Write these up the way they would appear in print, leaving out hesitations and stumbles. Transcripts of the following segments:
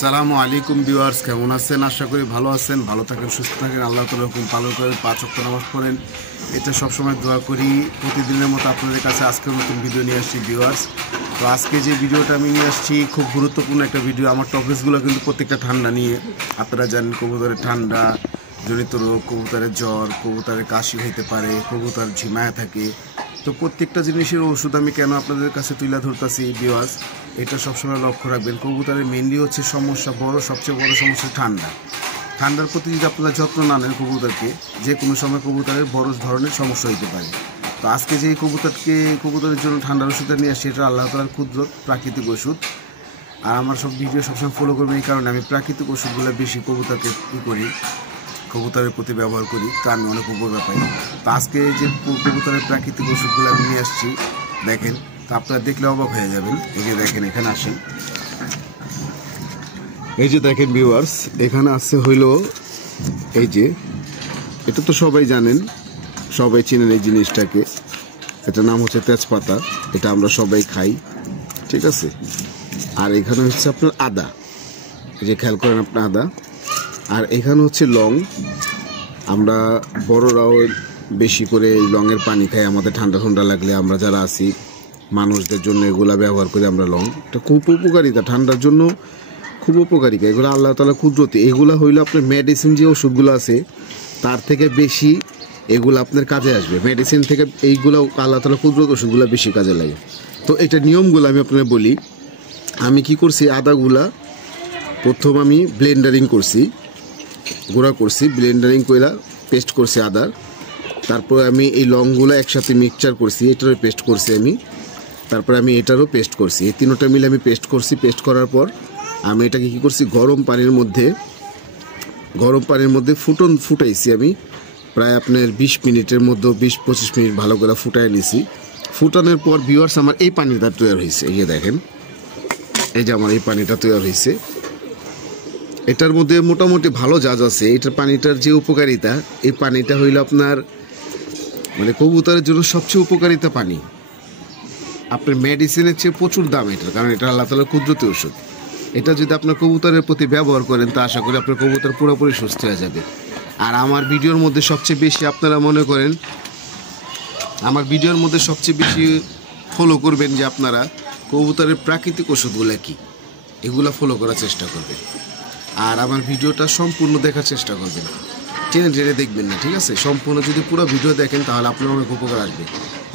আসসালামু আলাইকুম ভিউয়ার্স, কেমন আছেন? আশা করি ভালো আছেন, ভালো থাকেন, সুস্থ থাকেন, আল্লাহ তাআলার হুকুম পালন করেন, 5 ওয়াক্ত নামাজ পড়েন। এটা সবসময় দোয়া করি। প্রতিদিনের মতো আপনাদের কাছে আজকের নতুন ভিডিও নিয়ে আসছি ভিউয়ার্স। তো আজকে যে ভিডিওটা আমি নিয়ে আসছি খুব গুরুত্বপূর্ণ একটা ভিডিও। আমার টপিকসগুলো কিন্তু প্রত্যেকটা ঠান্ডা নিয়ে। আপনারা জানেন কবুতরের ঠান্ডা জনিত রোগ, কবুতরের জ্বর, কবুতরের কাশি হইতে পারে, কবুতর ঝিমায় থাকে। তো প্রত্যেকটা জিনিসের ওষুধ আমি কেন আপনাদের কাছে তুলে ধরতেছি ভিউয়ার্স, এটা সবসময় লক্ষ্য রাখবেন। কবুতরের মেনলি হচ্ছে সমস্যা, সবচেয়ে বড় সমস্যা ঠান্ডার প্রতি যদি আপনারা যত্ন না নেন কবুতরকে, যে কোনো সময় কবুতরের বড় ধরনের সমস্যা হইতে পারে। তো আজকে যে কবুতরের জন্য ঠান্ডার ওষুধটা নিয়ে আসছি, এটা আল্লাহ তাআলার কুদরত, প্রাকৃতিক ওষুধ। আর আমার সব ভিডিও সবসময় ফলো করবেন, এই কারণে আমি প্রাকৃতিক ওষুধগুলো বেশি কবুতরকে কবুতরের প্রতি ব্যবহার করি, তা আমি অনেক উপকার পাই। তো আজকে যে কবুতরের প্রাকৃতিক ওষুধগুলো আমি নিয়ে আসছি দেখেন, তো আপনারা দেখলে অবাক হয়ে যাবেন। এই যে দেখেন, এখানে আসেন, এই যে দেখেন ভিউয়ার্স, এখানে আছে হইল এই যে, এটা তো সবাই জানেন, সবাই চিনেন এই জিনিসটাকে। এটার নাম হচ্ছে তেজপাতা, এটা আমরা সবাই খাই, ঠিক আছে। আর এখানে হচ্ছে আপনার আদা, এই যে খেয়াল করেন আপনার আদা। আর এখানে হচ্ছে লং, আমরা বড়রাও বেশি করে এই লংয়ের পানি খাই। আমাদের ঠান্ডা লাগলে আমরা যারা আছি মানুষদের জন্য এগুলা ব্যবহার করি আমরা। লং এটা খুব উপকারিতা, ঠান্ডার জন্য খুব উপকারিতা। এগুলো আল্লাহ তাআলা কুদরতি। এগুলা হইলো আপনার মেডিসিন যে ওষুধগুলো আছে তার থেকে বেশি এগুলো আপনার কাজে আসবে। মেডিসিন থেকে এইগুলো আল্লাহ তাআলা কুদরত ওষুধগুলো বেশি কাজে লাগে। তো এটা নিয়মগুলো আমি আপনাকে বলি। আমি কি করছি, আদাগুলা প্রথম আমি ব্লেন্ডারিং করছি, গুঁড়া করছি, ব্লেন্ডারিং করে পেস্ট করছি আদার। তারপরে আমি এই লংগুলো একসাথে মিক্সচার করছি, এটারও পেস্ট করছি আমি। তারপরে আমি এটারও পেস্ট করছি, এই তিনটা মিলে আমি পেস্ট করছি। পেস্ট করার পর আমি এটাকে কী করছি, গরম পানির মধ্যে ফুটাইছি আমি। প্রায় আপনার 20 মিনিটের মধ্যে 20-25 মিনিট ভালো করে ফুটাই নিছি। ফুটানোর পর ভিউয়ার্স আমার এই পানিটা তৈরি হয়েছে। এই যে দেখেন, এই যে আমার এই পানিটা তৈরি হয়েছে। এটার মধ্যে মোটামুটি ভালো জাজ আছে। এটার পানিটার যে উপকারিতা, এই পানিটা হইল আপনার মানে কবুতরের জন্য সবচেয়ে উপকারিতা পানি। আপনার মেডিসিনের চেয়ে প্রচুর দাম এটার, কারণ এটা আল্লাহ তাআলার কুদরতি ওষুধ। এটা যদি আপনার কবুতরের প্রতি ব্যবহার করেন, তা আশা করি আপনার কবুতর পুরোপুরি সুস্থ হয়ে যাবে। আর আমার ভিডিওর মধ্যে সবচেয়ে বেশি আপনারা মনে করেন, আমার ভিডিওর মধ্যে সবচেয়ে বেশি ফলো করবেন যে আপনারা কবুতরের প্রাকৃতিক ওষুধগুলো কী, এগুলো ফলো করার চেষ্টা করবেন। আর আমার ভিডিওটা সম্পূর্ণ দেখার চেষ্টা করবেন, টেনে দেখবেন না, ঠিক আছে। সম্পূর্ণ যদি পুরো ভিডিও দেখেন তাহলে আপনার অনেক উপকার আসবে।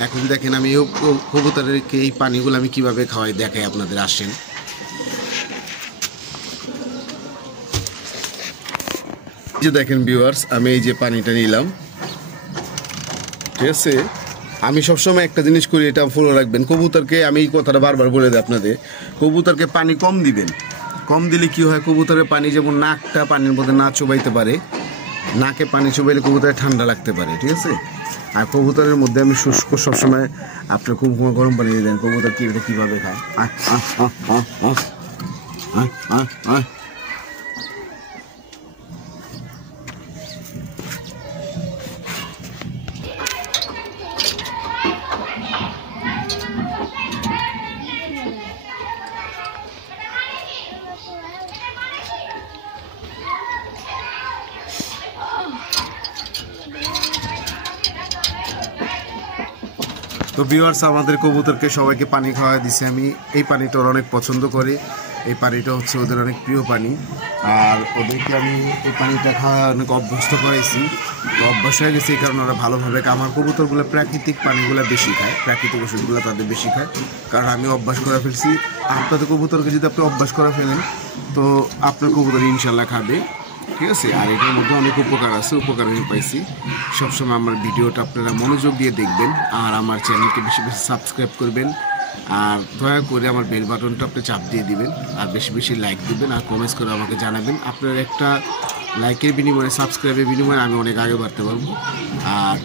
এখন দেখেন আমি এই কবুতরেরকে এই পানিগুলো আমি কিভাবে খাওয়াই দেখাই আপনাদের। আসেন, যে দেখেন ভিউয়ার্স, আমি এই যে পানিটা নিলাম, ঠিক আছে। আমি সবসময় একটা জিনিস করি, এটা ফলো রাখবেন। কবুতরকে আমি এই কথাটা বারবার বলে দিই আপনাদের, কবুতরকে পানি কম দিবেন। কম দিলে কি হয়, কবুতরের পানি যেমন নাকটা পানির মধ্যে না চুবাইতে পারে, নাকে পানি চুবাইলে কবুতরের ঠান্ডা লাগতে পারে, ঠিক আছে। আর কবুতরের মধ্যে আমি শুষ্ক সবসময় আপনার কুমকুমা গরম পানি দিয়ে দেন। কবুতর কীভাবে খায়, তো ভিউয়ার্স, আমাদের কবুতরকে সবাইকে পানি খাওয়া দিছে আমি। এই পানিটা ওরা অনেক পছন্দ করে, এই পানিটা হচ্ছে ওদের অনেক প্রিয় পানি। আর ওদেরকে আমি এই পানিটা খাওয়া অনেক অভ্যস্ত করাইছি, তো অভ্যাস হয়ে গেছে। এই কারণে ওরা ভালোভাবে আমার কবুতরগুলো প্রাকৃতিক পানিগুলো বেশি খায়, প্রাকৃতিক ওষুধগুলো তাদের বেশি খায়, কারণ আমি অভ্যাস করে ফেলছি। আপনাদের কবুতরকে যদি আপনি অভ্যাস করে ফেলেন, তো আপনার কবুতর ইনশাল্লাহ খাবে, ঠিক আছে। আর এটার মধ্যে অনেক উপকার আছে, উপকার আমি পাইছি। সবসময় আমার ভিডিওটা আপনারা মনোযোগ দিয়ে দেখবেন, আর আমার চ্যানেলকে বেশি বেশি সাবস্ক্রাইব করবেন। আর দয়া করে আমার বেল বাটনটা আপনি চাপ দিয়ে দিবেন, আর বেশি বেশি লাইক দিবেন, আর কমেন্টস করে আমাকে জানাবেন। আপনার একটা লাইকের বিনিময়ে, সাবস্ক্রাইবের বিনিময়ে আমি অনেক আগে বাড়তে পারবো। আর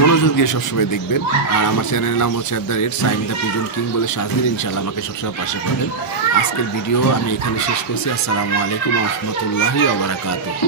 মনোযোগ দিয়ে সবসময় দেখবেন। আর আমার চ্যানেলের নাম হচ্ছে @সাইন দ্য পিজন কিং বলে সাজির। ইনশাআল্লাহ আমাকে সবসময় পাশে পাবেন। আজকের ভিডিও আমি এখানে শেষ করছি। আসসালামু আলাইকুম ওয়া রাহমাতুল্লাহি ওয়া বারাকাতুহু।